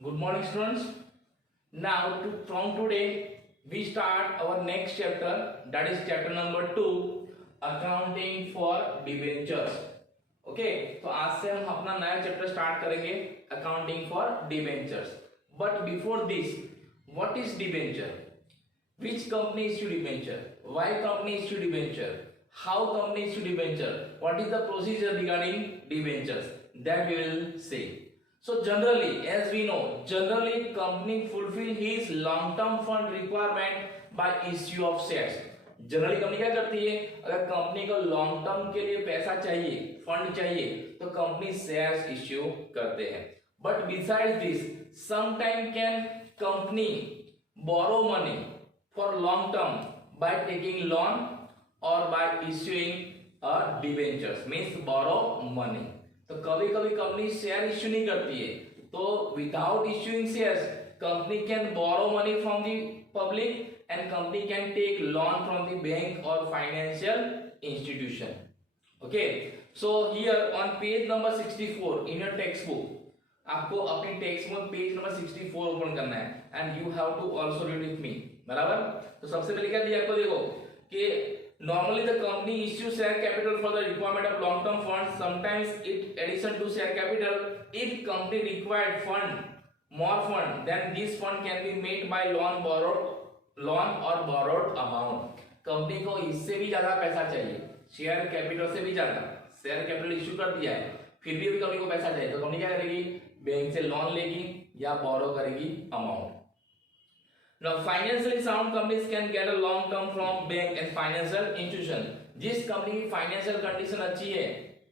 Good morning, students. Now, from today, we start our next chapter, that is chapter number 2, accounting for debentures. Okay, तो आज से हम अपना नया chapter start करेंगे accounting for debentures. But before this, what is debenture? Which company issue debenture? Why company issue debenture? How company issue debenture? What is the procedure regarding debentures? That we will see. So generally, as we know, generally company fulfill his long-term fund requirement by issue of shares. Generally company क्या करती है? अगर company को long term के लिए पैसा चाहिए, fund चाहिए, तो कंपनी शेयर्स इश्यू करते हैं. But besides this, sometime can company borrow money for long term by taking loan or by issuing a debentures, means borrow money. तो कभी कभी कंपनी शेयर इश्यू नहीं करती है, तो without issuing shares company can borrow money from the public and company can take loan from the bank और financial institution. Okay, so here on page number 64 in your textbook, आपको अपनी text में page number 64 open करना है and you have to also read with me. बराबर. तो सबसे पहले क्या दिया आपको, देखो कि normally the company issue share capital for the requirement of long term fund, sometimes it addition to share capital if company required fund more fund, then this fund can be made by loan or borrowed amount. Company को इससे भी ज्यादा पैसा चाहिए, share capital से भी ज्यादा. Share capital issue कर दिया है, फिर भी कंपनी को पैसा चाहिए, तो कंपनी क्या करेगी? बैंक से लोन लेगी या बोरो करेगी amount. Now financially sound companies can get a long term from bank and financial institution. जिस कंपनी की फाइनेंशियल कंडीशन अच्छी है,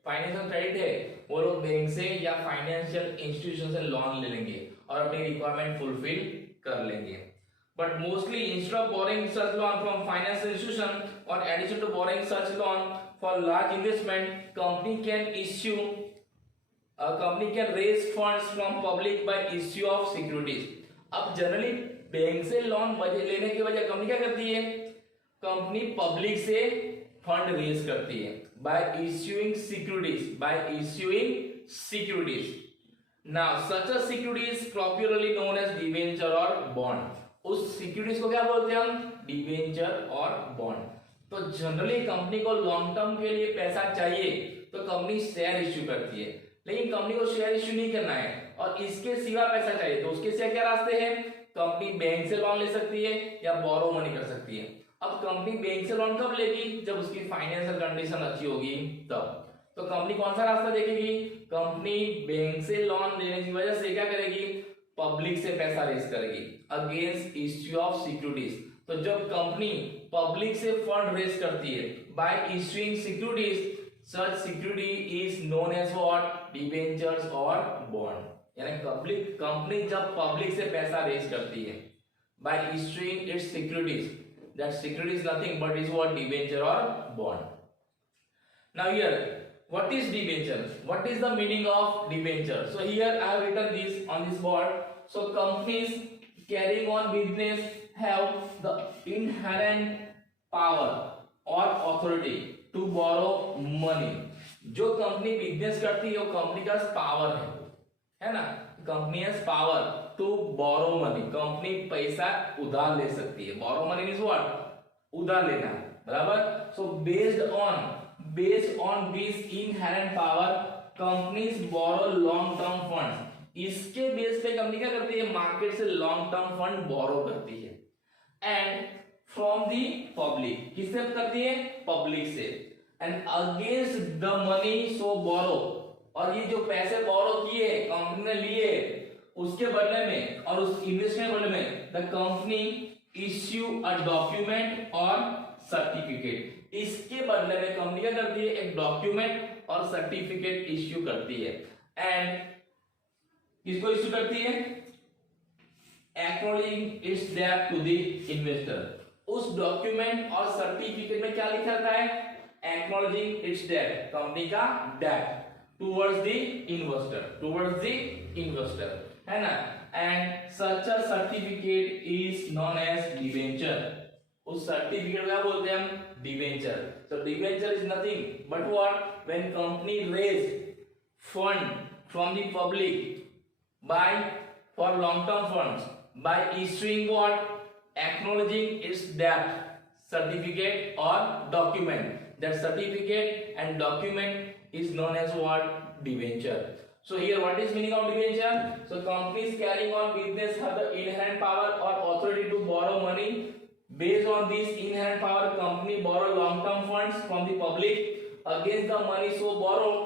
फाइनेंशियल क्रेडिट है, वो लोग बैंक से या फाइनेंशियल इंस्टीट्यूशन से लोन ले लेंगे और अपनी रिक्वायरमेंट फुलफिल कर लेंगे. But mostly instead of borrowing such loan from financial institution or addition to borrowing such loan for large investment, company can raise funds from public by issue of securities. अब generally bank से loan लेने की वजह company क्या करती है? Company public से fund raise करती है by issuing securities. Now such a securities popularly known as debenture और बॉन्ड. उस सिक्योरिटीज को क्या बोलते हैं हम? डिबेंचर और बॉन्ड. तो जनरली कंपनी को लॉन्ग टर्म के लिए पैसा चाहिए तो कंपनी शेयर इश्यू करती है, लेकिन कंपनी को शेयर इश्यू नहीं करना है और इसके सिवा पैसा चाहिए, तो उसके सिवा क्या रास्ते हैं? कंपनी बैंक से लोन ले सकती है या बोरो मनी कर सकती है. अब कंपनी बैंक से लोन कब लेगी? जब उसकी फाइनेंशियल कंडीशन अच्छी होगी तब. तो कंपनी कौन सा रास्ता देखेगी? कंपनी बैंक से लोन लेने की वजह से क्या करेगी? पब्लिक से पैसा रेज करेगी अगेंस्ट इश्यू ऑफ सिक्योरिटीज. तो जब कंपनी पब्लिक से फंड रेज करती है by issuing securities, such security is known as what? Debentures or bond. यानी कंपनी जब पब्लिक से पैसा रेज करती है by issuing its securities, that security is nothing but is what? Debenture or bond. Now here, what is debenture? What is the meaning of debenture? So here I have written this on this board. So companies carrying on business have the inherent power or authority to borrow money. जो company business करती है वो company का power है ना? Company has power to borrow money. Company पैसा उधार ले सकती है. Borrow money means what? उधार लेना. बराबर. So based on this inherent power companies borrow long term funds. इसके बेस पे कंपनी क्या करती है? मार्केट से लॉन्ग टर्म फंड बोरो करती है एंड फ्रॉम दी पब्लिक. किससे करती है? पब्लिक से. And against the money so borrow, और ये जो पैसे बोरो किए कंपनी ने लिए उसके बदले में और उस इन्वेस्टमेंट बदले में the company issue a document और सर्टिफिकेट. इसके बदले में कंपनी क्या करती है? एक डॉक्यूमेंट और सर्टिफिकेट इश्यू करती है. एंड किसको इश्यू करती है? Acknowledging its debt to the investor. उस डॉक्यूमेंट और सर्टिफिकेट में क्या लिखा रहता है? एक्नॉलेजिंग इट्स डेट, कंपनी का डेट टुवर्ड्स द इन्वेस्टर, है ना? And such a certificate is known as debenture. उस सर्टिफिकेट को क्या बोलते हैं हम? Debenture. So debenture is nothing but what? When company raise fund from the public by for long term funds by issuing what? Acknowledging its debt certificate or document. That certificate and document is known as what? Debenture. So here what is meaning of debenture? So companies carrying on business have the inherent power or authority to borrow money. Based on this inherent power, company borrow long term funds from the public against the money so borrowed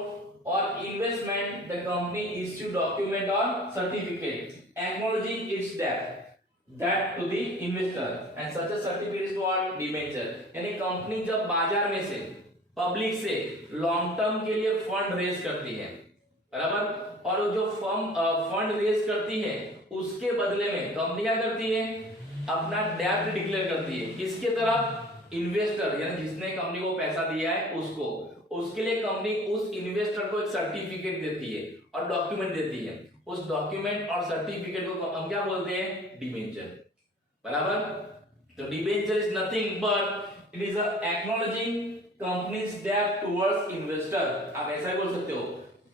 or investment. The company issue document or certificate acknowledging its debt that to the investor, and such a certificate is what? Debenture. यानी company जब बाजार में से public से long term के लिए fund raise करती है, बराबर, और जो फर्म फंड रेज करती है उसके बदले में कंपनी क्या करती है? अपना डेब्ट डिक्लेयर करती है। किसके तरफ? इन्वेस्टर, यानी जिसने कंपनी को पैसा दिया है उसको। उसके लिए कंपनी उस इन्वेस्टर को एक सर्टिफिकेट देती है और डॉक्यूमेंट देती है। उस डॉक्यूमेंट और सर्टिफिकेट को हम क्या बोलते हैं? डिबेंचर, बराबर। तो debenture is nothing but it is acknowledging companies डेब्ट टुवर्ड्स इन्वेस्टर। आप ऐसा ही बोल सकते हो,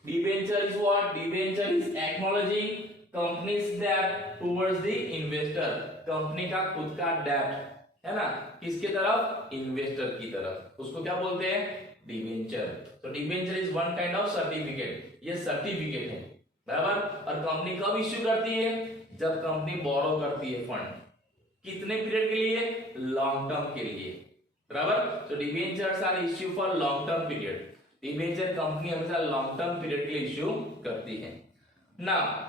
debenture is what? Debenture is acknowledging companies डेब्ट टुवर्ड्स द इन्वेस्टर। कंपनी का खुद का डेब्ट है ना, किसके तरफ? इन्वेस्टर की तरफ। उसको क्या बोलते हैं? डिबेंचर। तो debenture is one kind of certificate. ये सर्टिफिकेट है, बराबर। और कंपनी कब इश्यू करती है? जब कंपनी बोरो करती है फंड। कितने पीरियड के लिए? लॉन्ग टर्म के लिए, बराबर। तो debentures are issue for long term period. Debenture company हमेशा लॉन्ग टर्म पीरियड के लिए इश्यू करती है। Now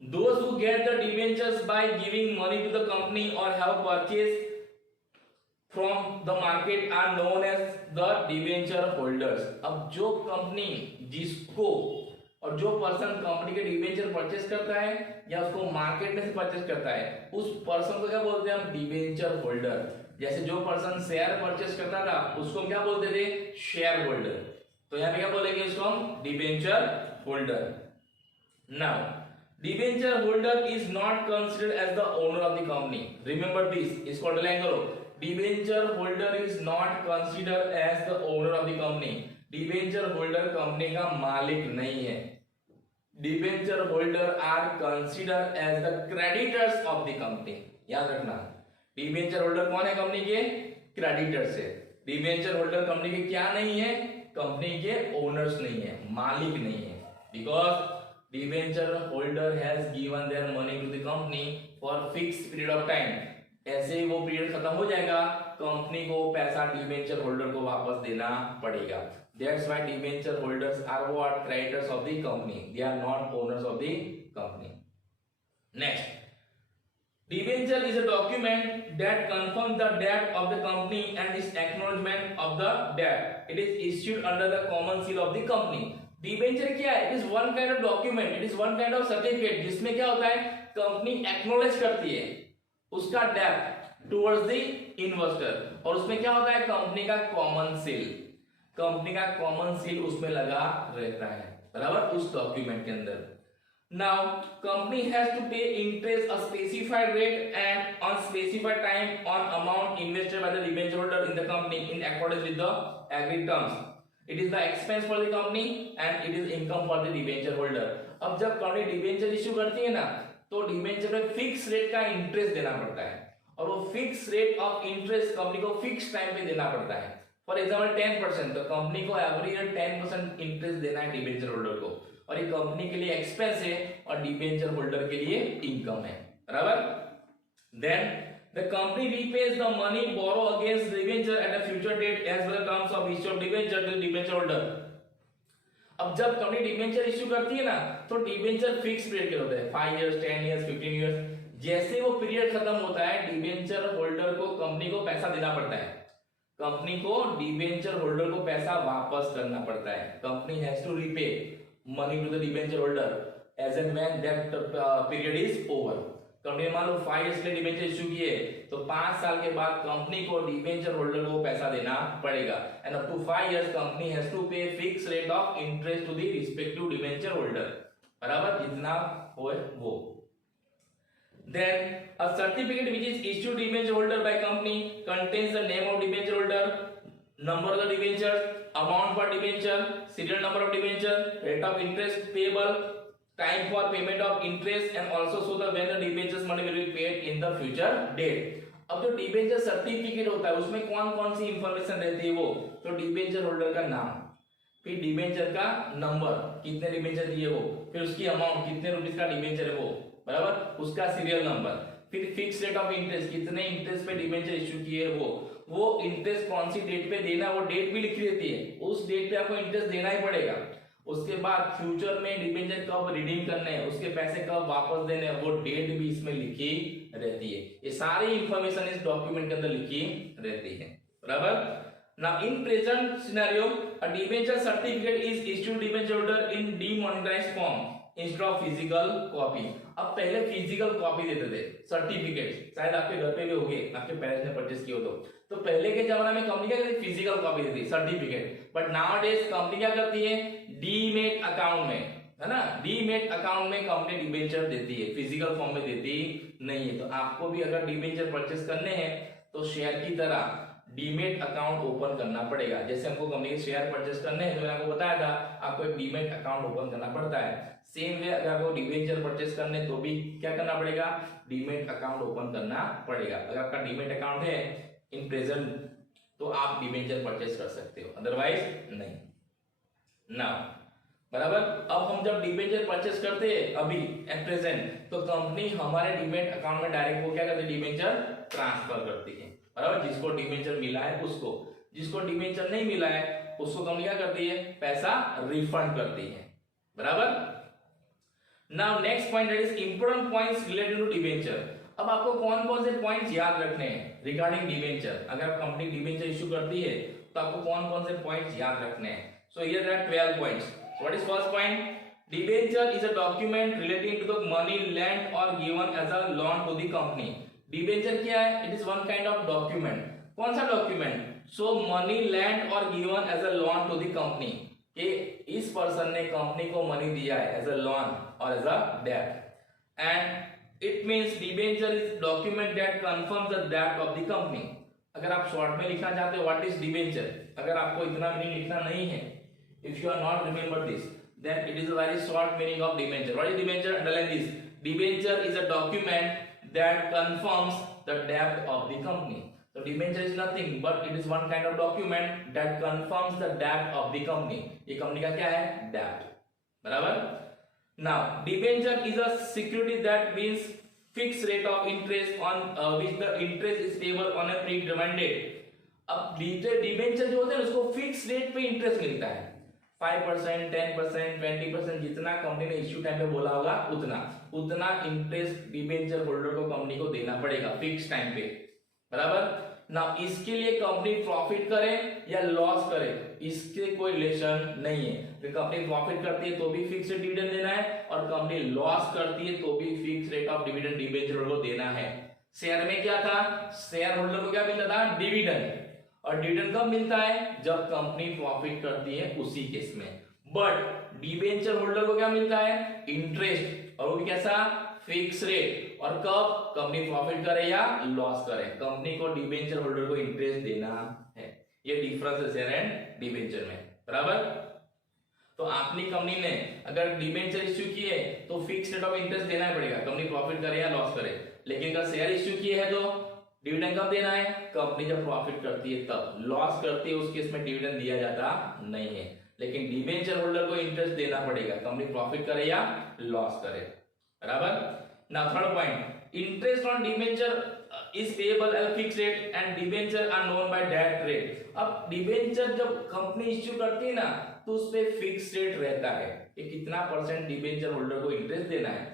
those who get the debentures by giving money to the company or have purchased from the market are known as the debenture holders। अब जो company जिसको और जो पर्सन कंपनी के डिबेंचर परचेस करता है या उसको मार्केट में से परचेस करता है, उस पर्सन को क्या बोलते हैं हम? Debenture holder. जैसे जो पर्सन शेयर परचेस करता था उसको हम क्या बोलते थे? Share holder. तो यहाँ पे क्या बोलेंगे उसको हम? Debenture holder. Now debenture holder is not considered as the owner of the company। remember this, इसको अंडरलाइन करो। debenture holder is not considered as the owner of the company। debenture holder company का मालिक नहीं है। debenture holder are considered as the creditors of the company। याद रखना, debenture holder कौन है? कंपनी के क्रेडिटर्स है। debenture holder कंपनी के क्या नहीं है? कंपनी के ओनर्स नहीं है, मालिक नहीं है। because debenture holder has given their money to the company for fixed period of time। ऐसे ही वो पीरियड खत्म हो जाएगा, कंपनी को पैसा डिबेंचर होल्डर को वापस देना पड़ेगा। That's why debenture holders are what? Creditors of the company। They are not owners of the company। Next, debenture is a document that confirms the debt of the company and its acknowledgement of the debt। It is issued under the common seal of the company। Debenture क्या है? It is one kind of document, it is one kind of certificate जिसमें क्या होता है? Company acknowledge करती है उसका डेब्ट टुवर्ड्स द इन्वेस्टर, और उसमें क्या होता है? कंपनी का कॉमन सील। कंपनी का कॉमन सील उसमें लगा रहता है, बराबर, उस डॉक्यूमेंट के अंदर। नाउ कंपनी हैज टू पे interest a specified rate and on specified time on amount invested by the debenture holder in the company in according with the agreed terms. It is the expense for the company and it is income for the debenture holder। अब जब company debenture issue करती है ना, तो debenture में fix rate का interest देना पड़ता है, और वो fix rate of interest company को फिक्स टाइम पे देना पड़ता है। फॉर एग्जांपल 10%, तो कंपनी को एवरी ईयर 10% इंटरेस्ट देना है डिबेंचर होल्डर को, और ये कंपनी के लिए एक्सपेंस है और डिबेंचर होल्डर के लिए इनकम है, बराबर। Then the company repays the money borrowed against debenture at a future date as per the terms of issue of debenture to the debenture holder। अब जब कंपनी डिबेंचर इश्यू करती है ना, तो डिबेंचर फिक्स पीरियड के होते हैं, 5 years, 10 years, 15 years. जैसे वो पीरियड खत्म होता है, डिबेंचर होल्डर को कंपनी को पैसा देना पड़ता है। कंपनी को डिबेंचर होल्डर को पैसा वापस करना पड़ता है। Company has to repay money to the debenture holder as and when that period is over. Company मान लो 5 इयर्स के लिए डिबेंचर इश्यू किए, तो 5 साल के बाद कंपनी को डिबेंचर होल्डर को पैसा देना पड़ेगा, and up to 5 years company has to pay fix rate of interest to the respective debenture holder, बराबर, जितना होए वो। Then a certificate which is issued debenture holder by company contains the name of debenture holder, number of the debenture, amount for debenture, serial number of debenture, rate of interest payable, time for payment of interest and also show the when the debentures money will be paid in the future date. अब जो debenture certificate होता है उसमें कौन कौन सी information रहती है, वो तो डिबेंचर होल्डर का नाम, फिर डिबेंचर का नंबर, कितने डिबेंचर दिए वो, फिर उसकी अमाउंट, कितने रुपीस का डिबेंचर है वो, बराबर, उसका सीरियल नंबर, फिर फिक्स रेट ऑफ इंटरेस्ट, कितने इंटरेस्ट पे डिबेंचर इश्यू किए वो इंटरेस्ट कौन सी डेट पे देना वो डेट भी लिखी रहती है, उस डेट पे आपको इंटरेस्ट देना ही पड़ेगा। उसके बाद फ्यूचर में डिबेंचर कब रिडीम करने हैं, उसके पैसे कब वापस देने हैं, वो डेट भी इसमें लिखी रहती है। ये सारी इंफॉर्मेशन इस डॉक्यूमेंट के अंदर लिखी रहती है, बराबर। Now in present scenario, a debenture certificate is issued to debenture holder in demonetized form instead of physical copy। अब पहले फिजिकल कॉपी देते थे सर्टिफिकेट, शायद आपके घर पे भी होंगे, आपके पेरेंट्स ने परचेस किए हो तो पहले के जमाने में कंपनी क्या करती, फिजिकल कॉपी देती certificate. But now days company क्या करती है, डीमेट अकाउंट में, है ना, डीमेट अकाउंट में कंपनी डिबेंचर देती है, फिजिकल फॉर्म में देती नहीं है। तो आपको भी अगर डिबेंचर परचेस करने हैं तो शेयर की तरह डीमेट अकाउंट ओपन करना पड़ेगा। जैसे हमको कंपनी के शेयर परचेस करने हैं तो मैंने आपको बताया था आपको एक डीमेट अकाउंट ओपन करना पड़ता है। सेम वे अगर आपको डिबेंचर परचेस करने तो भी क्या करना पड़ेगा, डीमेट अकाउंट ओपन करना पड़ेगा। अगर आपका डीमेट अकाउंट है इन प्रेजेंट तो आप डिबेंचर परचेस कर सकते हो, अदरवाइज नहीं ना, बराबर। अब हम जब डिबेंचर परचेस करते हैं अभी एट प्रेजेंट तो कंपनी हमारे डीमेट अकाउंट में डायरेक्ट वो क्या करती है, डिबेंचर ट्रांसफर करती है, बराबर। जिसको डिबेंचर मिला है उसको, जिसको डिबेंचर नहीं मिला है उसको कंपनी क्या करती है, पैसा रिफंड करती है, बराबर। Now next point that is important points related to debenture. अब आपको कौन कौन से पॉइंट्स याद रखने हैं रिगार्डिंग डिबेंचर। अगर कंपनी डिबेंचर इश्यू करती है तो आपको कौन कौन से पॉइंट्स याद रखने हैं। So here there are 12 points. What is first point, debenture is a document relating to the money lent और given as a loan to the company. Debenture क्या है, it is one kind of document. कौन सा document, so money lent और given as a loan to the company, कि इस person ने company को मनी दिया है एज अ लोन और as a date. And it means debenture is document that confirms the debt of the company. अगर आप शॉर्ट में लिखना चाहते हो व्हाट इज डिबेंचर, अगर आपको इतना मीनिंग लिखना नहीं है, if you are not remember this then it is a very short meaning of debenture. What is debenture, underline this, debenture is a document that confirms the debt of the company. So debenture is nothing but it is one kind of document that confirms the debt of the company. ये company का क्या है, debt, बराबर। Now debenture is a security that means fixed rate of interest on which the interest is payable on a predetermined date। अब debenture जो होते हैं उसको फिक्स रेट पे इंटरेस्ट मिलता है, 5%, 10%, 20%, जितना कंपनी ने इश्यू टाइम पे बोला होगा उतना इंटरेस्ट डिबेंचर होल्डर को कंपनी को देना पड़ेगा फिक्स टाइम पे, बराबर ना। इसके लिए कंपनी प्रॉफिट करे या लॉस करे इसके कोई रिलेशन नहीं है। तो कंपनी प्रॉफिट करती है तो भी फिक्स डिविडेंड देना है और कंपनी लॉस करती है तो भी fix rate of dividend debenture holder को देना है। शेयर में क्या था, शेयर होल्डर को क्या मिलता था, डिविडेंड, और डिविडेंड कब मिलता है, जब कंपनी प्रॉफिट करती है उसी केस में। बट डिबेंचर होल्डर को क्या मिलता है, इंटरेस्ट, और वो भी कैसा, फिक्स रेट, और कब, कंपनी प्रॉफिट करे या लॉस करे, कंपनी को डिबेंचर होल्डर को इंटरेस्ट देना है। ये डिफरेंस है शेयर एंड डिबेंचर में, बराबर। तो अपनी कंपनी ने अगर डिबेंचर इश्यू किए तो फिक्स रेट ऑफ इंटरेस्ट देना पड़ेगा, कंपनी प्रॉफिट करे या लॉस करे। लेकिन अगर शेयर इश्यू किए है तो डिविडेंड कब देना है, कंपनी जब प्रॉफिट करती है तब। लॉस करती है उस केस में डिविडेंड दिया जाता नहीं है। लेकिन डिबेंचर होल्डर को इंटरेस्ट देना पड़ेगा, कंपनी प्रॉफिट करे या लॉस करे, बराबर। Now third point, interest on debenture is payable at fixed rate and debenture are known by that rate. अब डिबेंचर जब कंपनी इश्यू करती है ना तो उस पे फिक्स रेट रहता है कि कितना परसेंट डिबेंचर होल्डर को इंटरेस्ट देना है।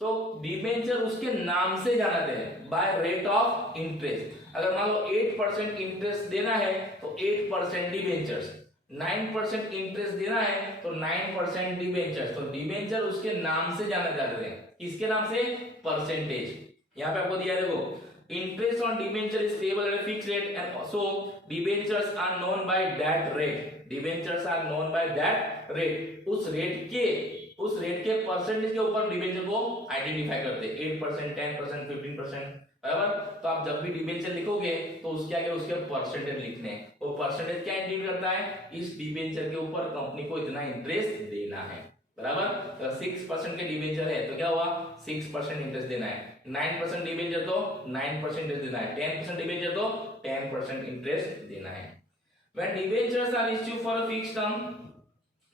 तो डिबेंचर उसके नाम से जानाते हैं, बाय रेट ऑफ इंटरेस्ट। अगर मान लो 8% इंटरेस्ट देना है तो 8% डिबेंचर्स, 9% इंटरेस्ट देना है तो 9% डिबेंचर्स। तो डिबेंचर उसके नाम से जाने जाते हैं, किसके नाम से, परसेंटेज। यहाँ पे आपको दिया है, देखो, interest on debenture is payable at a fixed rate and so debentures are known by that rate. Debentures are known by that rate. उस रेट के परसेंटेज के ऊपर डिबेंचर को आइडेंटिफाई करते हैं, 8%, 10%, 15%, बराबर। तो आप जब भी डिबेंचर लिखोगे तो उसके आगे उसके परसेंटेज लिखने हैं। वो परसेंटेज क्या इंडिकेट करता है, इस डिबेंचर के ऊपर कंपनी को इतना इंटरेस्ट देना है, बराबर। अगर 6% के डिबेंचर है तो क्या हुआ, 6% इंटरेस्ट देना है। 9% डिबेंचर तो 9% इंटरेस्ट देना है। 10% डिबेंचर तो 10% इंटरेस्ट देना है। When debentures are issued for a fixed term,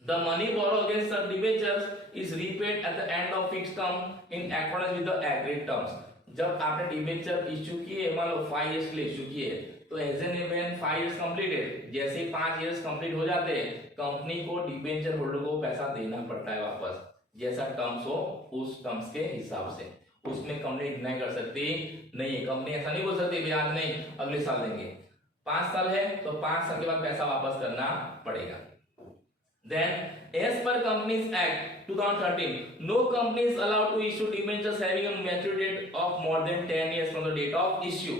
the money borrowed against such debentures is repaid at the end of fixed term in accordance with the agreed terms. जब आपने debenture issue किए, मान लो 5 years के लिए issue किए, तो as and when 5 years completed, जैसे ही 5 इयर्स कंप्लीट हो जाते हैं, कंपनी को डिबेंचर होल्डर को पैसा देना पड़ता है वापस, जैसा टर्म्स हो उस टर्म्स के हिसाब से। उसमें कंपनी डिनाई कर सकती नहीं है। कंपनी ऐसा नहीं बोल सकती आज नहीं अगले साल देंगे। 5 साल है तो 5 साल के बाद पैसा वापस करना पड़ेगा। Then, as per Companies Act 2013, no company is allowed to issue debentures having a maturity date of more than 10 years from the date of issue.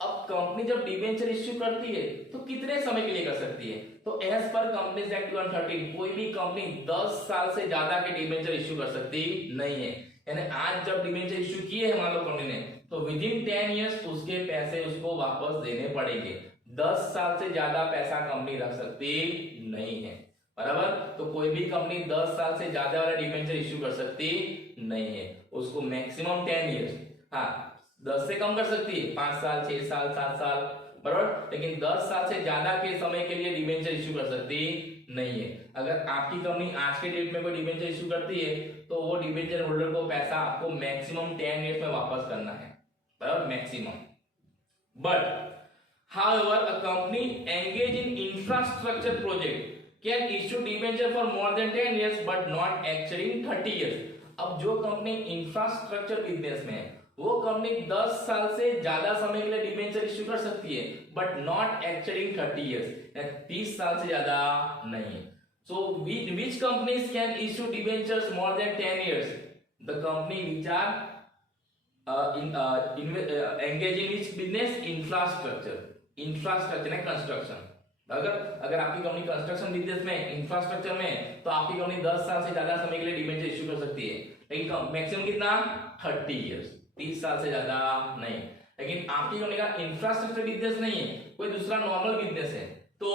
अब कंपनी जब डिबेंचर इश्यू करती है तो कितने समय के लिए कर सकती है, तो एज पर कंपनीज एक्ट 2013 कोई भी कंपनी 10 साल से ज्यादा के डिबेंचर इश्यू कर सकती नहीं है। यानी आज जब डिबेंचर इश्यू किए हैं मान लो कंपनी ने, तो विद इन 10 इयर्स उसके पैसे उसको वापस देने पड़ेंगे। 10 साल से ज्यादा पैसा कंपनी रख सकती नहीं है, बराबर। तो कोई भी कंपनी 10 साल से ज्यादा वाला डिबेंचर इश्यू कर सकती नहीं है। उसको मैक्सिमम 10 इयर्स, हाँ 10 से कम कर सकती है, 5 साल 6 साल 7 साल, बराबर। लेकिन 10 साल से ज्यादा के समय के लिए डिबेंचर इश्यू कर सकती नहीं है। अगर आपकी कंपनी आज के डेट में कोई डिबेंचर इश्यू करती है तो वो डिबेंचर होल्डर को पैसा आपको मैक्सिमम 10 इयर्स में वापस करना है, बराबर, maximum. But however a company engaged in infrastructure project can issue debenture for more than 10 years but not exceeding 30 years. अब जो कंपनी इंफ्रास्ट्रक्चर बिजनेस में है वो कंपनी 10 साल से ज्यादा समय के लिए डिबेंचर इश्यू कर सकती है, बट नॉट एक्सीडिंग 30 इयर्स, 30 साल से ज्यादा नहीं। सो which companies can issue debentures more than 10 years? The company which are engaged in which business? Infrastructure है कंस्ट्रक्शन। अगर आपकी कंपनी कंस्ट्रक्शन बिजनेस में, इंफ्रास्ट्रक्चर में, तो आपकी कंपनी 10 साल से ज्यादा समय के लिए डिबेंचर इश्यू कर सकती है, लेकिन मैक्सिमम कितना, 30 इयर्स, 30 साल से ज्यादा नहीं। लेकिन आपकी कंपनी का इंफ्रास्ट्रक्चर बिजनेस नहीं है, कोई दूसरा नॉर्मल बिजनेस है, तो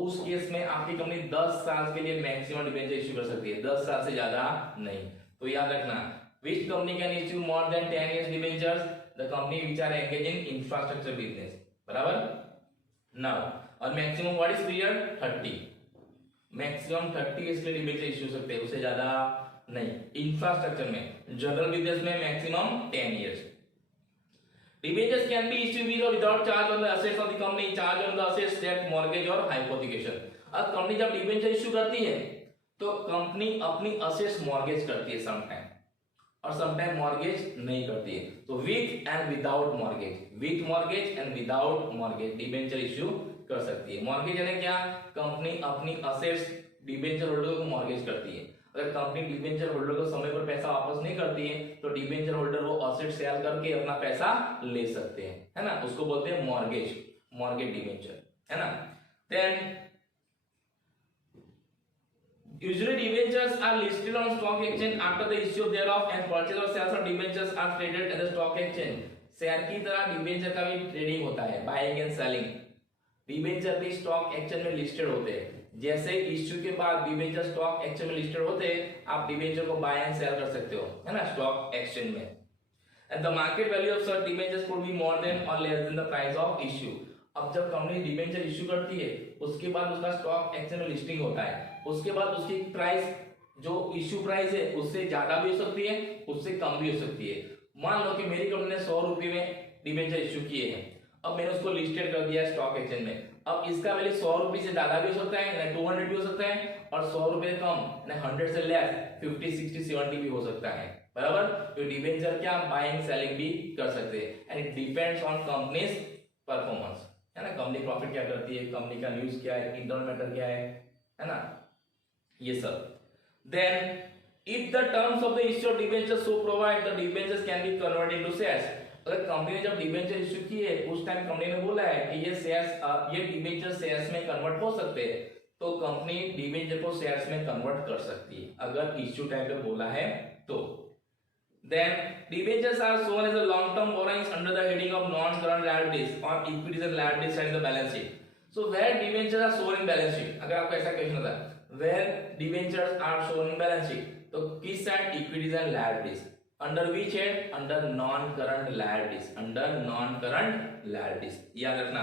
उस केस में आपकी कंपनी 10 साल के लिए मैक्सिमम डिबेंचर इश्यू कर सकती है, 10 साल से ज्यादा नहीं। तो याद रखना, which company can issue more than 10 years debentures? The company which are engaged in infrastructure business, बराबर। नाउ और maximum what is period, 30, maximum 30 years के लिए डिबेंचर इश्यू सकते हैं, उससे ज्यादा नहीं। इंफ्रास्ट्रक्चर में, जनरल बिजनेस में maximum 10 years. Debentures can be issued with or without charge on the assets of the company, charge on the assets, debt, mortgage और hypothecation. अब कंपनी जब डिबेंचर इश्यू करती है तो कंपनी अपनी असेट्स मॉर्गेज करती है समटाइम, और समटाइम मॉर्गेज नहीं करती है। तो with and without mortgage, with mortgage and without mortgage debenture issue कर सकती है। मॉर्गेज यानी क्या, कंपनी अपनी असेट्स डिबेंचर होल्डर को मॉर्गेज करती है। अगर कंपनी डिबेंचर होल्डर को समय पर पैसा वापस नहीं करती है तो डिबेंचर होल्डर वो असेट सेल करके अपना पैसा ले सकते हैं, है ना, उसको बोलते हैं मॉर्गेज, मॉर्गेज डिबेंचर, है ना। Then usually debentures are listed on stock exchange after the issue thereof and purchase or sales of debentures are traded at the stock exchange. Share की तरह डिबेंचर का भी ट्रेडिंग होता है, बाइंग एंड सेलिंग। डिबेंचर भी stock exchange में listed होते हैं। जैसे इश्यू के बाद डिबेंचर स्टॉक एक्सचेंज में लिस्टेड होते हैं, आप डिबेंचर को बाय एंड सेल कर सकते हो, है ना, स्टॉक एक्सचेंज में। And the market value of such debentures could be more than और less than the price of issue. अब जब कंपनी डिबेंचर इश्यू करती है उसके बाद उसका स्टॉक एक्सचेंज में लिस्टिंग होता है, उसके बाद उसकी प्राइस जो इश्यू प्राइस है उससे ज्यादा भी हो सकती है, उससे कम भी हो सकती है। मान लो कि मेरी कंपनी ने 100 रुपए में डिबेंचर इश्यू किए हैं, अब मैंने उसको लिस्टेड कर दिया स्टॉक एक्सचेंज में। अब इसका वैल्यू 100 रुपए से ज्यादा भी हो सकता है, 200 भी हो सकता है, और 100 रुपए कम 100 से लेस 50, 60, 70 भी हो सकता है, बराबर। तो डिबेंचर क्या बाइंग सेलिंग भी कर सकते हैं, and it depends on companies performance, है ना, कंपनी प्रॉफिट क्या करती है, कंपनी का न्यूज क्या है, इंटरनल मैटर क्या है ना, ये सब। Then if the terms of the issue of debenture so provide the debentures can be converted into shares. अगर कंपनी ने जब डिबेंचर इश्यू किए उस टाइम कंपनी ने बोला है कि ये शेयर्स, ये डिबेंचर शेयर्स में कन्वर्ट हो सकते हैं, तो कंपनी डिबेंचर को शेयर्स में कन्वर्ट कर सकती है अगर इश्यू टाइम पे बोला है तो। Then debentures are shown as a long-term borrowings under the heading of non-current liabilities or equities and liabilities side in the balance sheet. So where debentures are shown in balance sheet? अगर आपको ऐसा question होता है where debentures are shown in balance sheet. तो किस side equities and liabilities, under which head, under non current liabilities, under non current liabilities, याद रखना।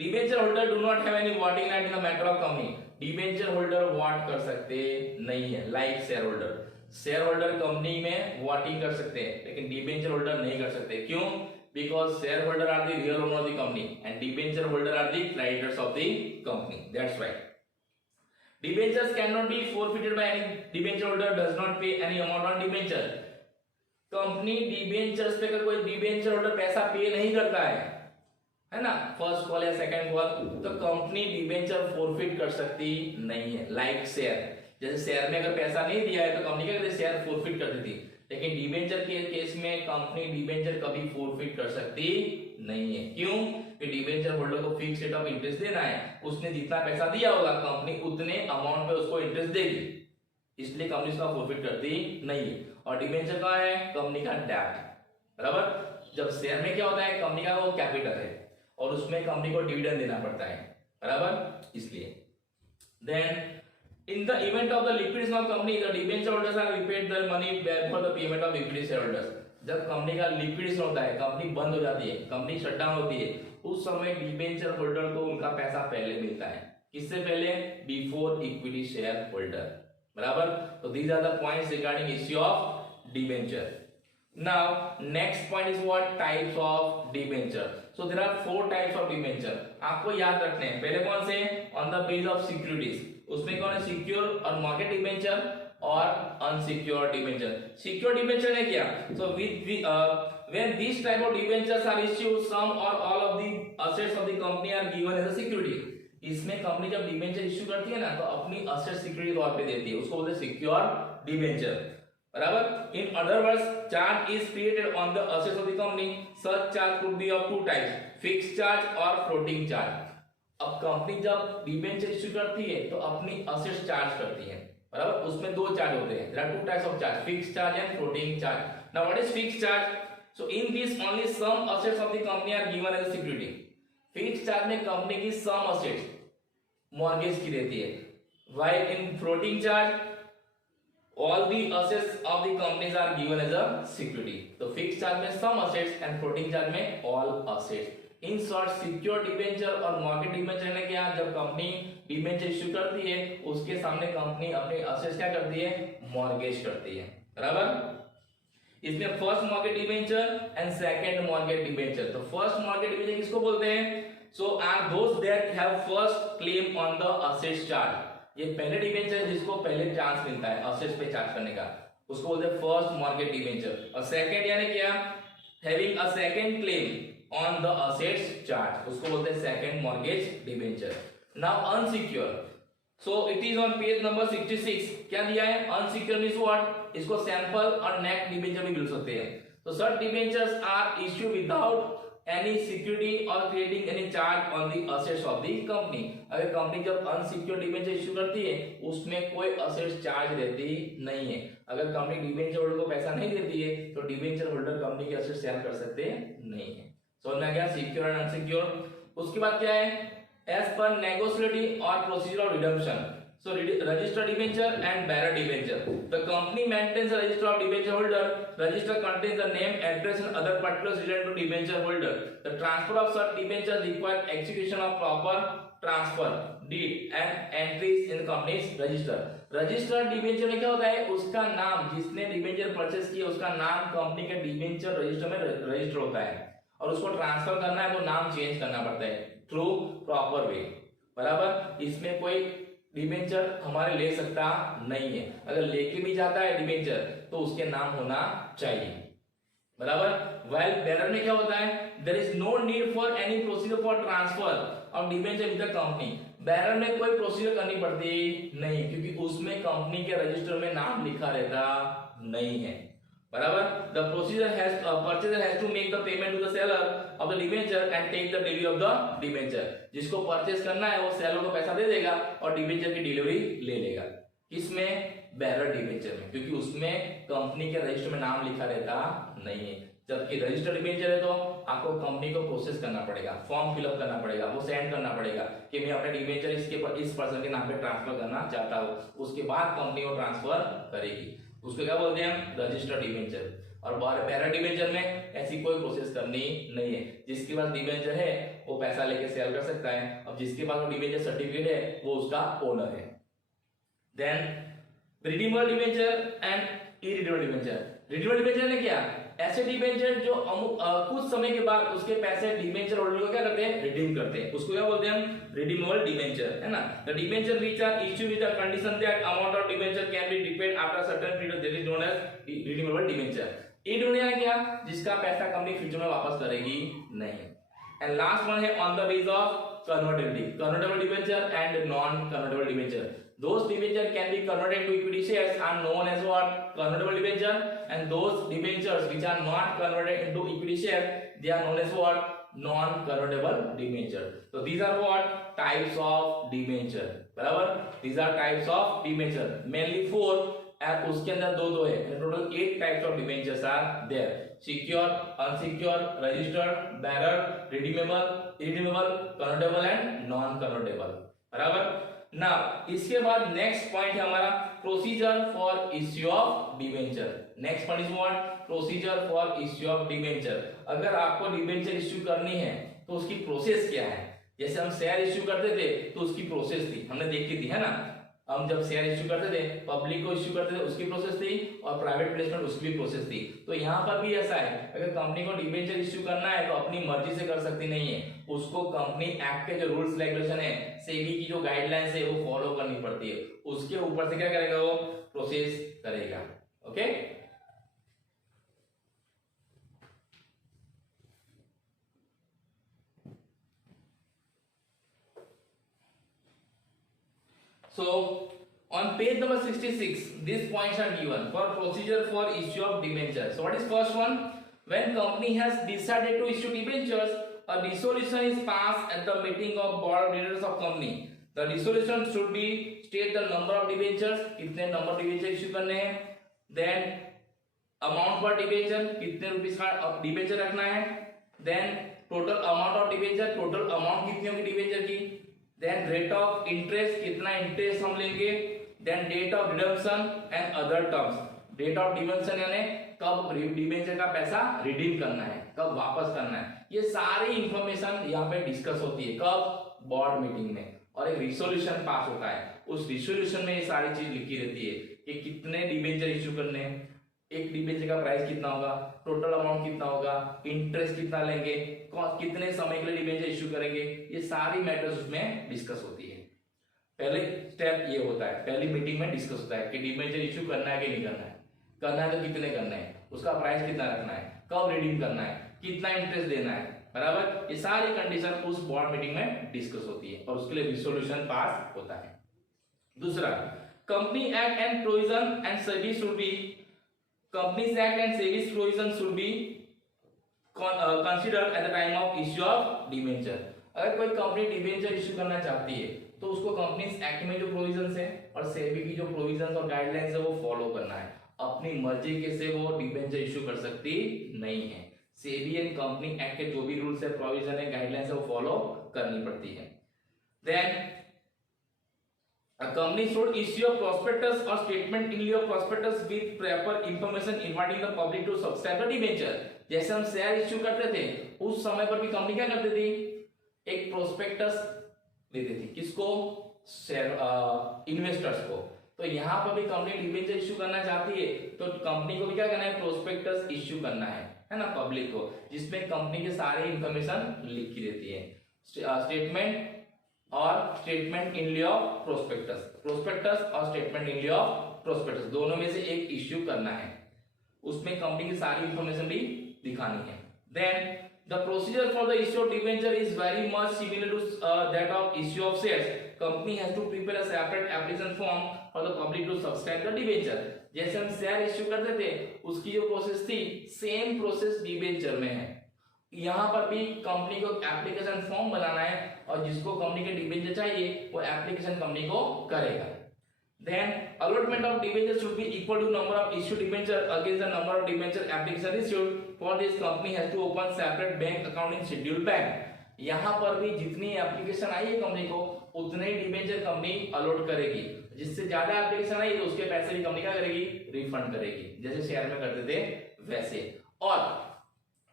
Debenture holder do not have any voting right in the matter of company, debenture holder vote कर सकते नहीं है, like share holder. Share holder company में voting कर सकते हैं लेकिन डिबेंचर होल्डर नहीं कर सकते, क्यों? Because share holder are the real owner of the company and debenture holder are the creditors of the company, that's why debentures cannot be forfeited by any debenture holder does not pay any amount on debenture। Company debentures पे अगर कोई debenture holder पैसा पे नहीं करता है ना, first call या सेकंड कॉल, तो कंपनी डिबेंचर फॉरफिट कर सकती नहीं है, लाइक शेयर। जैसे शेयर में अगर पैसा नहीं दिया है तो कंपनी क्या करती है, शेयर फॉरफिट कर देती, लेकिन डिबेंचर के केस में कंपनी डिबेंचर कभी फॉरफिट कर सकती नहीं है, क्यों? कि डिबेंचर होल्डर को फिक्स रेट ऑफ इंटरेस्ट देना है, उसने जितना पैसा दिया होगा कंपनी उतने अमाउंट पे उसको इंटरेस्ट देगी, इसलिए कंपनी उसका फॉरफिट करती नहीं है। और डिबेंचर का है कंपनी का डेब्ट, बराबर। जब शेयर में क्या होता है, कंपनी का वो कैपिटल है और उसमें कंपनी को डिविडेंड देना पड़ता है, बराबर, इसलिए। Then in the event of the liquidation of company the debenture holders are repaid their money back for the payment of equity shareholders। जब कंपनी का लिक्विडेशन होता है, कंपनी बंद हो जाती है, कंपनी शटडाउन होती है, उस समय डिबेंचर होल्डर को उनका पैसा पहले मिलता है, किससे पहले? बिफोर इक्विटी शेयर होल्डर, बराबर। तो these are the points regarding issue of debenture. Now next point is what types of debenture. So there are 4 types of debenture, आपको याद रखने हैं। पहले कौन से? On the base of securities, उसमें कौन है? सिक्योर और मार्केट डिबेंचर और अनसिक्योर डिबेंचर। सिक्योर डिबेंचर है क्या? So when these type of debentures are issued some or all of the assets of the company are given as a security। इसमें company जब debenture issue करती है ना तो अपनी असेट सिक्योरिटी तौर पे देती है, उसको बोलते हैं सिक्योर डिबेंचर, बराबर। In other words charge is created on the assets of the company, such charge could be of 2 types, fixed charge और फ्लोटिंग चार्ज। अब कंपनी जब डिबेंचर इश्यू करती है तो अपनी असेट्स चार्ज करती है, बराबर, उसमें 2 चार्ज होते हैं, there are 2 types of charge, fixed charge and floating charge. Now what is fixed charge? So in this only some assets of the company are given as security. Fixed charge में company की some assets mortgage की रहती है, while in floating charge all the assets of the companies are given as a security। तो fixed charge में सम assets and floating charge में all assets. In short secure debenture और market debenture में क्या, जब कंपनी डिबेंचर इश्यू करती है उसके सामने कंपनी अपने असेट्स क्या करती है, मॉर्गेज करती है, बराबर। इसमें first mortgage debenture and second mortgage debenture. तो फर्स्ट मॉर्गेज डिबेंचर किसको बोलते हैं? So are those that have first claim on the assets charge. ये पहले डिबेंचर है जिसको पहले चांस मिलता है असेट्स पे चार्ज करने का, उसको बोलते हैं फर्स्ट मॉर्गेज डिबेंचर। और सेकंड यानी क्या, having a second claim on the assets charge, उसको बोलते हैं second mortgage debenture. Now unsecure, so it is on page number 66। क्या दिया है? अनसिक्योर मींस व्हाट, इसको सैंपल और नेट डिबेंचर भी मिल सकते हैं। तो such debentures are issue without any security or creating any charge on the assets of the company। अगर कंपनी जब अनसिक्योर डिबेंचर इश्यू करती है उसमें कोई असेट्स चार्ज रहती नहीं है। अगर कंपनी डिबेंचर होल्डर को पैसा नहीं देती है तो डिबेंचर होल्डर कंपनी के असेट्स शेयर कर सकते नहीं है। समझ में आ गया सिक्योर एंड अनसिक्योर। उसके बाद क्या है, एज पर नेगोशिएबिलिटी और procedure of redemption. So register debenture and bearer debenture. The company maintains a register of debenture holder. Register contains the name, address and other particulars related to debenture holder. The transfer of such debentures require execution of proper transfer deed and entries in the company's register. Register debenture में क्या होता है, उसका नाम, जिसने debenture purchase किया उसका नाम कंपनी के डिबेंचर रजिस्टर में रजिस्टर होता है और उसको ट्रांसफर करना है तो नाम चेंज करना पड़ता है थ्रू प्रॉपर वे, बराबर। इसमें कोई डिबेंचर हमारे ले सकता नहीं है, अगर लेके भी जाता है डिबेंचर तो उसके नाम होना चाहिए, बराबर। वाइल बेरर में क्या होता है, there is no need for any procedure for transfer of debenture with the company. Bearer में कोई प्रोसीजर करनी पड़ती नहीं क्योंकि उसमें कंपनी के रजिस्टर में नाम लिखा रहता नहीं है, बराबर। The procedure has purchaser has to make the payment to the seller of the debenture and take the delivery of the debenture. जिसको परचेस करना है वो सेलर को पैसा दे देगा और डिबेंचर की डिलीवरी ले लेगा। किसमें? बेरर डिबेंचर में, क्योंकि उसमें कंपनी के रजिस्टर में नाम लिखा रहता नहीं है। जबकि रजिस्टर्ड डिबेंचर है तो आपको कंपनी को प्रोसेस करना पड़ेगा, फॉर्म फिलअप करना पड़ेगा, वो सेंड करना पड़ेगा कि मैं अपने डिबेंचर इस पर्सन के नाम पे ट्रांसफर करना चाहता हूँ, उसके बाद कंपनी वो ट्रांसफर करेगी। उसको क्या बोलते हैं? Registered debenture. और पैरा डिबेंचर में ऐसी कोई प्रोसेस करनी नहीं है, जिसके पास डिबेंचर है वो पैसा लेके सेल कर सकता है, अब जिसके पास वो डिबेंचर सर्टिफिकेट है वो उसका ओनर है। Then redeemable debenture and irredeemable debenture. Redeemable debenture ने क्या? ऐसे डिबेंचर जो कुछ समय के बाद उसके पैसे डिबेंचर होल्डर को क्या करते हैं? रिडीम करते हैं, उसको क्या बोलते हैं हम? रिडीमेबल डिबेंचर, है ना। The debenture which are issued with the condition that amount of debenture can be repaid after certain period, that is known as redeemable debenture. Irredeemable है क्या? जिसका पैसा कंपनी फ्यूचर में वापस करेगी नहीं। एंड लास्ट वन है on the base of convertibility, convertible debenture and non-convertible debenture. Those debenture can be converted to equity shares are known as what? Convertible debenture. And those debentures which are not converted into equity shares, they are known as what? Non-convertible debenture. So these are what? Types of debenture. बराबर? These are types of debenture. Mainly four. और उसके अंदर दो है, total 8 types of debentures are there: secure, unsecure, registered, bearer, redeemable, irredeemable, convertible and non convertible. बराबर। Now इसके बाद next point है हमारा procedure for issue of debenture. Next point is what? Procedure for issue of debenture. अगर आपको debenture issue करनी है तो उसकी प्रोसेस क्या है? जैसे हम शेयर इश्यू करते थे तो उसकी प्रोसेस थी, हमने देखी थी, है ना। हम जब शेयर इश्यू करते थे, पब्लिक को इश्यू करते थे, उसकी प्रोसेस थी, और प्राइवेट प्लेसमेंट उसकी भी प्रोसेस थी। तो यहाँ पर भी ऐसा है, अगर कंपनी को डिबेंचर इश्यू करना है तो अपनी मर्जी से कर सकती नहीं है, उसको कंपनी एक्ट के जो रूल्स रेगुलेशन है, सेबी की जो गाइडलाइंस है वो फॉलो करनी पड़ती है, उसके ऊपर से क्या करेगा? वो प्रोसेस करेगा। Okay. So on page number 66, these points are given for procedure for issue of debentures. So what is first one? When company has decided to issue debentures, a resolution is passed at the meeting of board of directors of company. The resolution should be state the number of debentures, कितने number debenture issue करने हैं, then amount per debenture, कितने rupees का debenture रखना है, then total amount of debenture, total amount कितनी होगी debenture की, then rate of interest, कितना इंटरेस्ट हम लेंगे, then date of redemption and other terms. date of redemption यानी कब डिबेंचर का पैसा रिडीम करना है, कब वापस करना है, ये सारी इंफॉर्मेशन यहाँ पे डिस्कस होती है। कब? बोर्ड मीटिंग में। और एक रिसोल्यूशन पास होता है, उस रिसोल्यूशन में ये सारी चीज लिखी रहती है कि कितने डिबेंचर इश्यू करने हैं, एक डिबेंचर का प्राइस कितना होगा, टोटल अमाउंट कितना होगा, इंटरेस्ट कितना लेंगे, कितने समय के लिए डिबेंचर इश्यू करेंगे, ये सारी मैटर्स उसमें डिस्कस होती है। पहले स्टेप ये होता है, पहली मीटिंग में डिस्कस होता है कि डिबेंचर इश्यू करना है कि नहीं करना है, करना है तो कितने करना है, उसका प्राइस कितना रखना है, कब रिडीम करना है, कितना इंटरेस्ट देना है। बराबर। ये सारी कंडीशन उस बोर्ड मीटिंग में डिस्कस होती है और उसके लिए रिसोल्यूशन पास होता है। दूसरा, company act and provision and service should be Companies Act and SEBI's provision should be considered at the time of issue of debenture. अगर कोई कंपनी डिबेंचर इश्यू करना चाहती है तो उसको कंपनीज एक्ट में जो प्रोविजंस है और सेबी की जो प्रोविजंस और गाइडलाइंस है वो फॉलो करना है। अपनी मर्जी के से वो डिबेंचर इश्यू कर सकती नहीं है। सेबी एंड कंपनी एक्ट के जो भी रूल्स है, प्रोविजन है, गाइडलाइंस है वो फॉलो करनी पड़ती है। Then a company should issue a prospectus or statement in lieu of prospectus with proper information inviting the public to subscribe the debenture. जैसे हम शेयर इश्यू करते थे उस समय पर भी कंपनी क्या करती थी? एक प्रोस्पेक्टस देती थी, किसको? शेयर इन्वेस्टर्स को। तो यहाँ पर भी कंपनी डिबेंचर इश्यू करना चाहती है तो कंपनी को भी क्या करना है? प्रोस्पेक्टस इश्यू करना है ना, पब्लिक को, जिसमें कंपनी के सारे इंफॉर्मेशन लिखी रहती है। स्टेटमेंट और statement in lieu of prospectus, prospectus और statement in lieu of prospectus, दोनों में से एक इश्यू करना है, उसमें कंपनी की सारी इंफॉर्मेशन भी दिखानी है। Then the procedure for the issue of debenture is very much similar to that of issue of shares. Company has to prepare a separate application form for the public to subscribe the debenture. जैसे हम share issue करते थे उसकी जो process थी, same process debenture में है। यहाँ पर भी कंपनी को एप्लीकेशन फॉर्म बनाना है और जिसको कंपनी के डिबेंचर चाहिए वो एप्लीकेशन कंपनी को करेगा। Then allotment of debenture should be equal to number of issued debenture against the number of debenture application issued. For this company has to open separate bank account in scheduled bank. यहाँ पर भी जितनी application आई है company को उतने ही debenture company allot करेगी। जिससे ज्यादा एप्लीकेशन आई तो उसके पैसे भी कंपनी क्या करेगी, रिफंड करेगी, जैसे शेयर में करते थे वैसे। और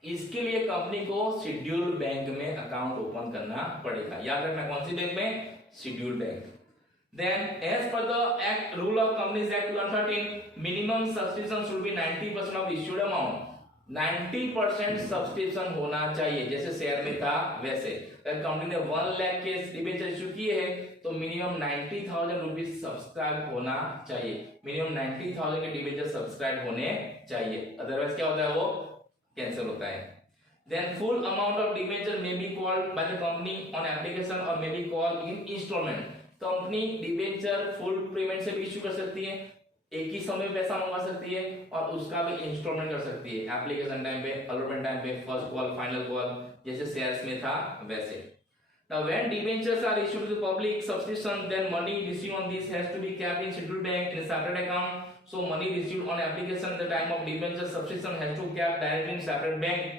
इसके लिए कंपनी को शेड्यूल्ड बैंक में अकाउंट ओपन करना पड़ेगा। याद रखना कौन सी बैंक में, scheduled bank. Then, as per the Act Rule of Companies Act 2013, minimum subscription should be 90% of issued amount. 90% subscription होना चाहिए, जैसे शेयर में था वैसे। अगर कंपनी ने 1 लाख के डिबेंचर इशू किए हैं तो मिनिमम 90,000 रुपीज सब्सक्राइब होना चाहिए। मिनिमम 90,000 के डिबेंचर सब्सक्राइब होने चाहिए, अदरवाइज क्या होता है, वो कैंसिल होता है। Then full amount of debenture may be called by the company on application or may be called in installment. Company debenture full payment से भी इश्यू कर सकती है, एक ही समय पैसा मंगवा सकती है, और उसका भी इंस्टॉलमेंट कर सकती है, एप्लीकेशन टाइम पे, अलॉटमेंट टाइम पे, फर्स्ट कॉल, फाइनल कॉल, जैसे शेयर्स में था वैसे। Now when debentures are issued to public subscription, then money received on this has to be kept in scheduled bank in a separate account. So money received on application at the time of debenture subscription has to be kept directly in separate bank,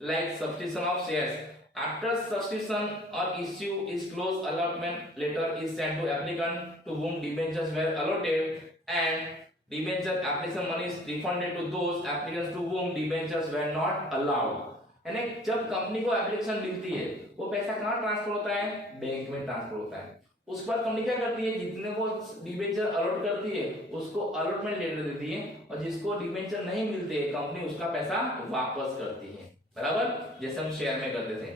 like subscription of shares. After subscription or issue is closed, allotment letter is sent to applicant to whom debentures were allotted, and debenture application money is refunded to those applicants to whom debentures were not allowed. यानी जब company को application मिलती है वो पैसा कहाँ transfer होता है, बैंक में ट्रांसफर होता है। उसके बाद कंपनी क्या करती है, जितने को डिबेंचर अलॉट करती है उसको अलॉटमेंट लेटर देती है, और जिसको डिबेंचर नहीं मिलते कंपनी उसका पैसा वापस करती है, बराबर, जैसे हम शेयर में करते थे।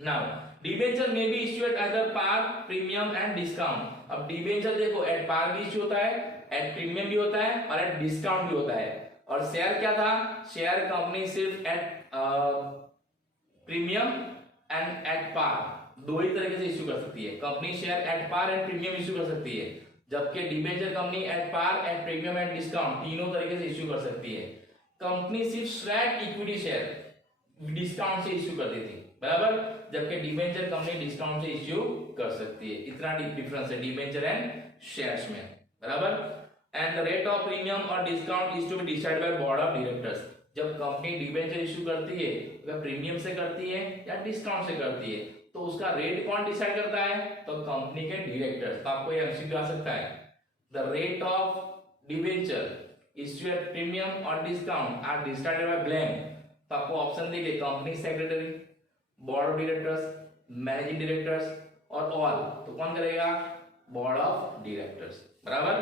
Now, डिबेंचर में भी issue at other par, premium and discount. अब डिबेंचर देखो एट पार भी इश्यू होता है, एट प्रीमियम भी होता है, और एट डिस्काउंट भी होता है। और शेयर क्या था, शेयर कंपनी सिर्फ at premium and at par दो ही तरीके से इश्यू कर सकती है। Company share at par and premium issue कर सकती है, जबकि debenture company at par, at premium and discount तीनों तरीके से इश्यू कर सकती है। कंपनी सिर्फ स्ट्रेट इक्विटी शेयर डिस्काउंट से इश्यू करती थी, बराबर, जबकि डिबेंचर कंपनी डिस्काउंट से इश्यू कर सकती है। इतना डिफरेंस है डिबेंचर एंड शेयर्स में, बराबर। And the rate of premium और discount is to be decided by board of directors. जब कंपनी डिबेंचर इश्यू करती है वह प्रीमियम से करती है या डिस्काउंट से करती है, तो उसका रेट कौन डिसाइड करता है, तो कंपनी के डायरेक्टर्स। तो आपको ये एमसीक्यू आ सकता है, the rate of debenture issue at premium और discount are decided by blank. तो आपको ऑप्शन देखिए, company secretary, board of directors, managing directors और ऑल। तो कौन करेगा, बोर्ड ऑफ डायरेक्टर्स, बराबर।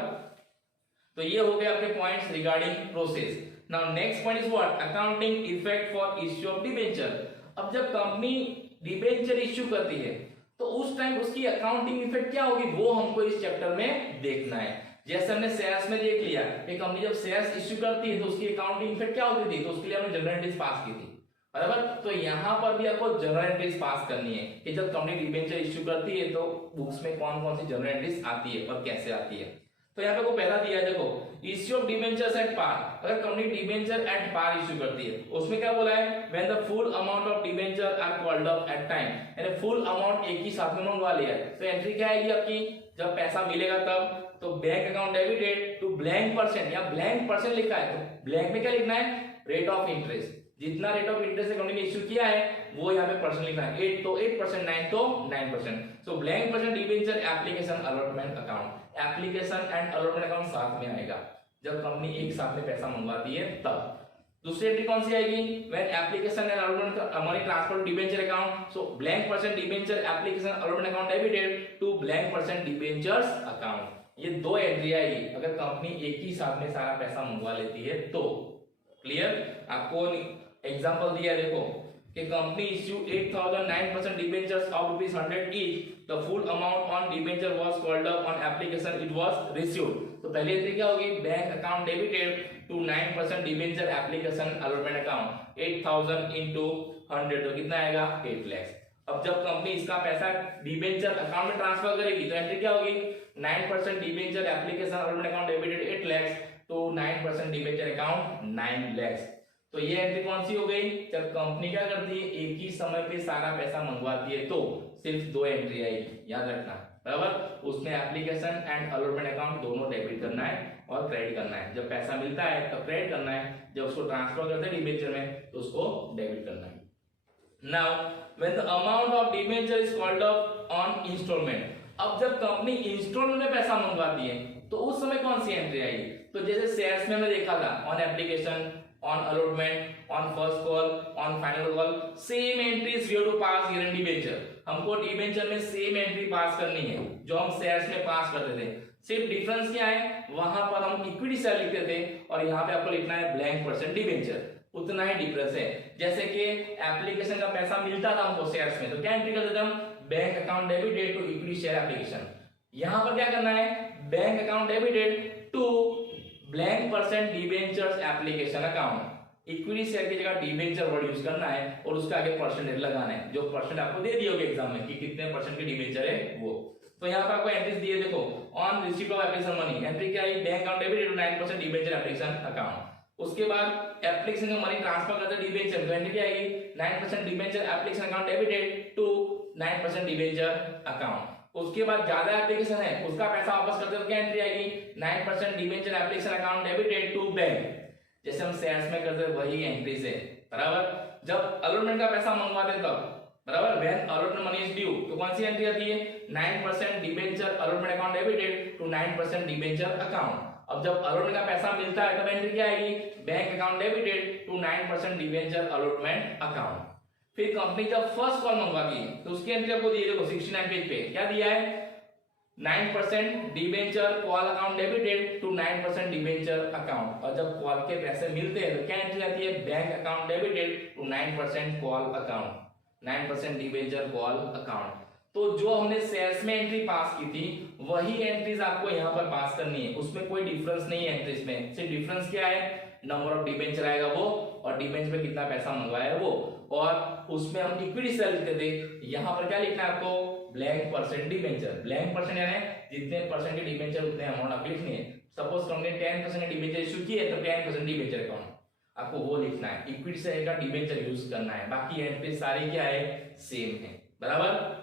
तो ये हो गए आपके points regarding process. Now next point is what, accounting effect for issue of debenture. अब जब कंपनी डिबेंचर इश्यू करती है तो उस टाइम उसकी अकाउंटिंग इफेक्ट क्या होगी, वो हमको इस चैप्टर में देखना है। जैसे हमने शेयर्स में देख लिया कि कंपनी जब शेयर्स इश्यू करती है तो उसकी अकाउंटिंग इफेक्ट क्या होती थी, तो उसके लिए हमने जनरल एंट्रीज पास की थी, बराबर। तो यहाँ पर भी आपको जनरल एंट्रीज पास करनी है कि जब कंपनी डिबेंचर इश्यू करती है तो बुक्स में कौन कौन सी जनरल एंट्रीज आती है और कैसे आती है। तो यहाँ पे को पहला दिया है, देखो issue of debentures at par. अगर company debenture at par issue करती है उसमें क्या बोला है, when the full amount of debenture are called up at time, यानी फुल अमाउंट एक ही साथ में मंगवा लिया। तो एंट्री क्या आएगी आपकी, जब पैसा मिलेगा तब, तो bank account debited to blank percent, या ब्लैंक परसेंट लिखा है तो ब्लैंक में क्या लिखना है, रेट ऑफ इंटरेस्ट। जितना रेट ऑफ इंटरेस्ट से कंपनी ने इश्यू किया है वो यहाँ पे परसेंट लिखना है, 8 तो 8%, 9 तो 9%। सो blank percent debenture application allotment account. Application and allotment account साथ में आएगा जब कंपनी एक साथ में पैसा मंगवाती है तब। दूसरी एंट्री कौन सी आएगी, when application and allotment money transfer to debenture account. So blank percent debenture application allotment account debited to blank percent debentures account. ये दो एंट्री आएगी अगर कंपनी एक ही साथ में सारा पैसा मंगवा लेती है तो। क्लियर, आपको एग्जांपल दिया है, देखो कि company issue 8,009% debentures of ₹100 each, the full amount on debenture was called up on application, it was received. तो पहली एंट्री क्या होगी, bank account debited to 9% debenture application allotment account, 8,000 into 100 तो कितना आएगा, 8 लाख। अब जब कंपनी इसका पैसा डिबेंचर अकाउंट में ट्रांसफर करेगी तो एंट्री क्या होगी, 9% debenture application allotment account debited 8 lakh to 9% debenture account 9 lakh. तो ये एंट्री कौन सी हो गई, जब कंपनी क्या करती है एक ही समय पे सारा पैसा मंगवाती है तो सिर्फ दो एंट्री आएगी, याद रखना। बराबर। उसमें एप्लीकेशन एंड अलॉटमेंट अकाउंट दोनों डेबिट करना है और क्रेडिट करना है। जब पैसा मिलता है तो क्रेडिट करना है, जब उसको ट्रांसफर करते हैं डिबेंचर में तो उसको डेबिट करना है। Now when the amount of debenture is called off on installment, अब जब कंपनी इंस्टॉलमेंट में पैसा मंगवाती है तो उस समय कौन सी एंट्री आएगी? तो जैसे शेयर्स में हमने देखा था on application, on allotment, on first call, on final call, same entries we have to pass here in debenture. हमको डिबेंचर में सेम एंट्री पास करनी है जो हम शेयर्स में पास करते थे। सिर्फ डिफरेंस क्या है, वहां पर हम इक्विटी शेयर लिखते थे और यहाँ पे आपको लिखना है ब्लैंक परसेंट डिबेंचर, उतना ही डिफरेंस है। जैसे कि एप्लीकेशन का पैसा मिलता था हमको शेयर्स में तो क्या एंट्री करते थे हम, bank account debited to equity share application. यहां पर क्या करना है, bank account debited to blank percent debentures application account. Equity share की जगह डिबेंचर वर्ड यूज करना है और उसका आगे परसेंटेज लगाना है, जो परसेंट आपको दे दिए होंगे एग्जाम में कि कितने परसेंट के डिबेंचर है वो। तो यहाँ पर आपको एंट्रीज दिए, देखो on receipt of application money entry क्या है, bank account debited to 9% debenture application account. उसके बाद एप्लीकेशन का मनी ट्रांसफर करते डिबेंचर, तो एंट्री क्या आएगी, 9% debenture application account debited to 9% debenture account. उसके बाद ज्यादा एप्लीकेशन है उसका पैसा वापस करते तो क्या एंट्री आएगी, 9% debenture application account debited to bank. जैसे हम शेयर्स में करते वही एंट्रीज है, बराबर। जब अलॉटमेंट का पैसा मंगवाते तब, बराबर, when allotment money is due तो कौन सी एंट्री आती है, 9% debenture allotment account debited to 9% debenture account. अब जब अलॉटमेंट का पैसा मिलता है तब एंट्री क्या आएगी, bank account debited to 9% debenture allotment account. फिर कंपनी जब फर्स्ट कॉल मंगवाती है तो उसकी एंट्री आपको दी, देखो 69 पेज पे क्या दिया है, 9% debenture call account debited to 9% debenture account. और जब कॉल के पैसे मिलते हैं तो क्या एंट्री आती है, bank account debited to 9% call account, 9% debenture call account. तो जो हमने शेयर्स में एंट्री पास की थी वही एंट्रीज आपको यहाँ पर पास करनी है, उसमें कोई डिफरेंस नहीं है एंट्रीज में। सिर्फ डिफरेंस क्या है, नंबर ऑफ डिबेंचर आएगा वो और डिबेंचर में कितना पैसा मंगवाया है वो, और उसमें हम इक्विटी शेयर लिखते थे, यहाँ पर क्या लिखना है आपको, blank percent debenture. Blank percent यानी जितने परसेंट के डिबेंचर उतने अमाउंट आप लिखनी है। सपोज कंपनी 10% डिबेंचर इशू की है तो 10% डिबेंचर अकाउंट आपको वो लिखना है, इक्विटी शेयर का डिबेंचर यूज करना है, बाकी एंट्री सारी क्या है, सेम है, बराबर।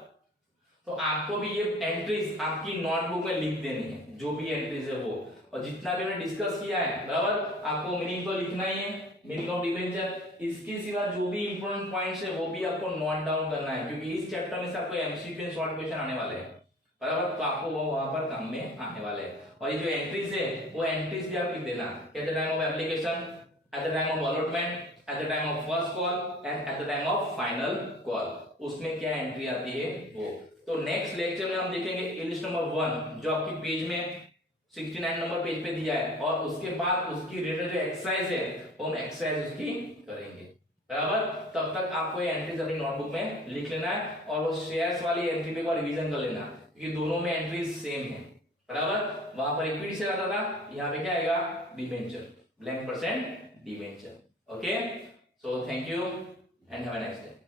तो आपको भी ये एंट्रीज आपकी नोटबुक में लिख देनी है, जो भी एंट्रीज है वो, और जितना भी हमने डिस्कस किया है, बराबर, आपको मीनिंग तो लिखना ही है, मीनिंग ऑफ डिबेंचर। इसके सिवा जो भी इंपॉर्टेंट पॉइंट्स है वो भी आपको नोट डाउन करना है, क्योंकि इस चैप्टर में से आपको एमसीक्यू शॉर्ट क्वेश्चन आने वाले हैं, बराबर, तो आपको वो वहां पर काम में आने वाले हैं। और ये जो एंट्रीज है वो एंट्रीज भी आप लिख देना, at the time of application, at the time of allotment, at the time of first call and at the time of final call, उसमें क्या एंट्री आती है वो। तो नेक्स्ट लेक्चर में हम देखेंगे लिस्ट नंबर 1 जो आपकी पेज में 69 नंबर पेज पे दिया है, और उसके बाद उसकी रिलेटेड जो एक्सरसाइज है उन एक्सरसाइज उसकी करेंगे, बराबर। तब तक आपको ये एंट्रीज अपनी नोटबुक में लिख लेना है और वो शेयर्स वाली एंट्री पे रिवीजन कर लेना, क्योंकि दोनों में एंट्रीज सेम है, बराबर। वहां पर इक्विटी शेयर आता था, यहाँ पे क्या आएगा, debenture, blank percent debenture. Okay, so thank you and have a nice day.